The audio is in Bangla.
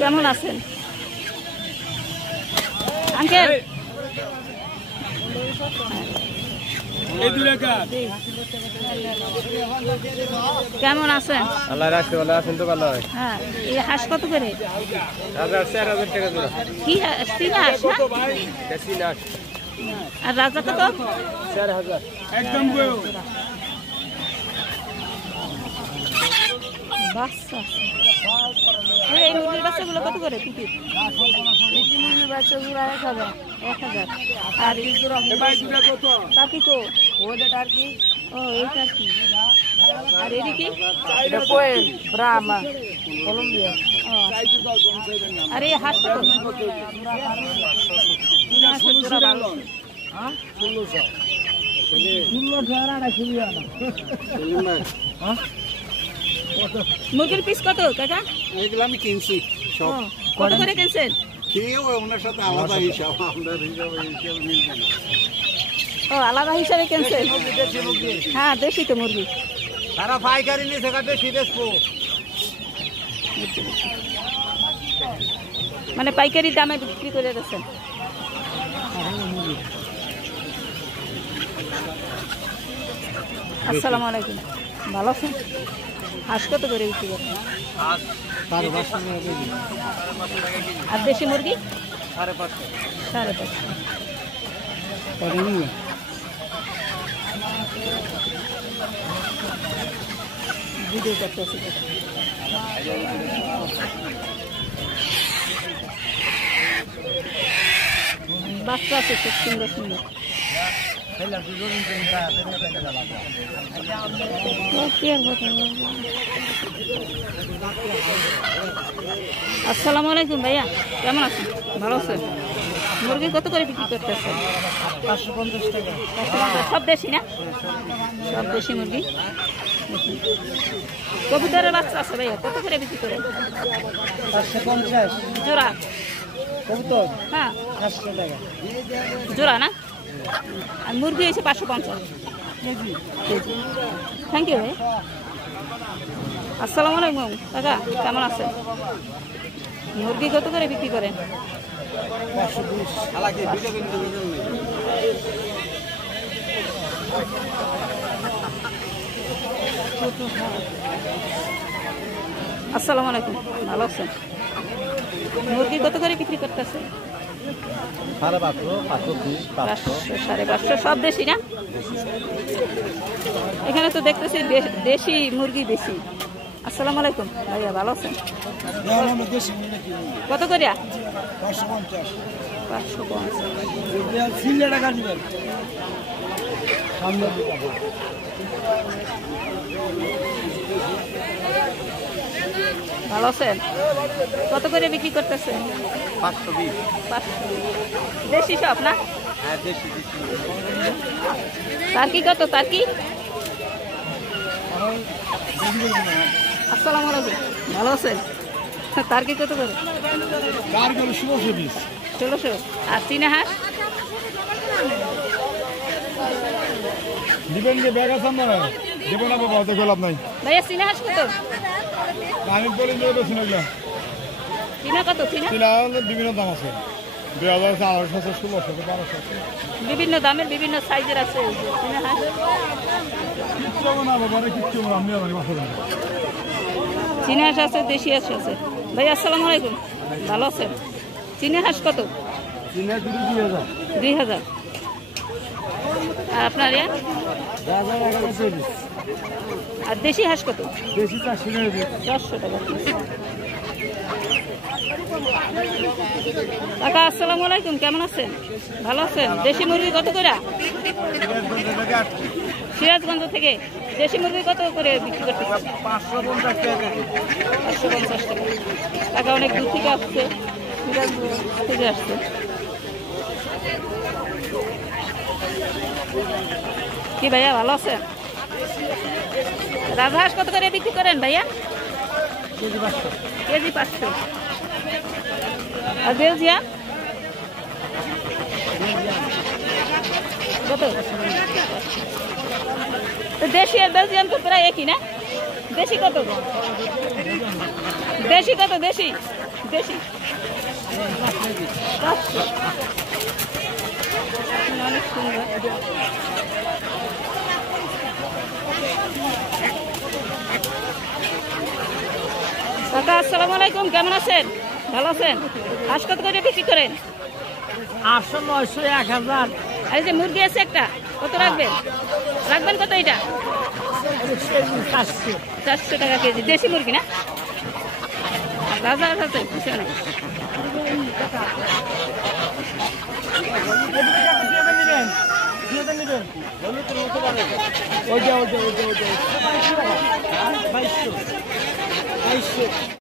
কেমন আছেন আঙ্কেল? কেমন আছেন? আল্লাহ রাখছে, ভালো আছেন তো? ভালো হয়। হ্যাঁ, এই হাঁস কত করে? 4,000 টাকা জোড়া। কি চীনা হাঁস না? চীনা হাঁস। আর রাজা কত? 4,000 একদম। বাচ্চা এই মুরগির বাচ্চাগুলো কত করে টিকিট? মুরগির বাচ্চাগুলো 1,000। আর টার্কি তো টার্কি। ও এই টার্কি। আর এদিকে ব্রাহ্মা কলম্বিয়া। আর এই হাঁস কত? মুরগির পিস কত কাকা? এগুলো আমি কিনছি সব। কত করে কিনছেন? খেয়েও ওনার সাথে আলাদা হিসাব, আমাদের হিসাবে মিলবে না। ও আলাদা হিসাবে কিনছেন? হ্যাঁ দেশি তো মুরগি। তারা পাইকারি নিয়ে সেখানে বেশি বেচবো, মানে পাইকারি দামে বিক্রি করে দিচ্ছেন। আসসালামু আলাইকুম, ভালো আছেন? হাঁস কত করে বিক্রি করেন? আর দেশি মুরগি? 550। ভিডিও করতে আছে। বাচ্চা আছে খুব সুন্দর সুন্দর। আসসালামু আলাইকুম ভাইয়া, কেমন আছেন? ভালো আছেন? মুরগি কত করে বিক্রি করতেছেন? 550 টাকা। সব দেশি না? সব দেশি মুরগি। কবুতরের বাচ্চা আছে ভাইয়া, কত করে বিক্রি করেন? 550 জোড়া? কবুতর হ্যাঁ 500 টাকা জোড়া না? আর মুরগি হয়েছে 550 কেজি। থ্যাংক ইউ ভাই। আসসালামু আলাইকুম কাকা, কেমন আছেন? মুরগি কত করে বিক্রি করেন? 520। আসসালামু আলাইকুম, ভালো আছেন? মুরগি কত করে বিক্রি করতেছেন? 550 সব দেশি না? এখানে তো দেখতেছি দেশি মুরগি বেশি। আসসালামু আলাইকুম ভাইয়া, ভালো আছেন? কত করে? 550 ভালো আছেন? কত করে বিক্রি করতেছেন? 520। দেশি সব না? হ্যাঁ দেশি। টার্কি কত? টার্কি? আসসালামু আলাইকুম, ভালো আছেন? টার্কি কত করে? 1600। আর চীনা হাঁস? দিবেন যে ব্যাগ আছে না, দেবো না বাবা, অত গোলাপ নাই। ভাইয়া চীনা হাঁস কত? আমি বলে দেবো শুনলাম। চীনা কত? চীনা বিভিন্ন দাম আছে, 2000, 400, 1600, 1200। বিভিন্ন দামের বিভিন্ন সাইজের আছে চীনা হাঁস। চীনা হাঁস আছে, দেশি হাঁস আছে। ভাই আসসালামু আলাইকুম, ভালো আছেন? চীনা হাঁস কত? 2000। আর আপনার আর দেশি হাঁস কত? 400 টাকা। কাকা আসসালামু আলাইকুম, কেমন আছেন? ভালো আছেন? দেশি মুরগি কত করে? সিরাজগঞ্জ থেকে। দেশি মুরগি কত করে বিক্রি করতে? 550 টাকা। 550 টাকা। কাকা অনেক দূর থেকে আসছে, সিরাজগঞ্জ থেকে আসছে। কি ভাইয়া ভালো আছেন? রাজহাঁস কত করে বিক্রি করেন ভাইয়া? কেজি 500। আর বেলজিয়াম কত? দেশি আর বেলজিয়াম তো প্রায় একই না? দেশি কত? দেশি কত দেশি দেশি অনেক সুন্দর। কাকা আসসালামু আলাইকুম, কেমন আছেন? ভালো আছেন? হাঁস কত করে বিক্রি করেন? 800, 900, 1000। আর এই যে মুরগি আছে একটা, কত রাখবেন? রাখবেন কত এটা? 400 টাকা কেজি। দেশি মুরগি না? রাজা আছে পিছনে। ওই যে 2200।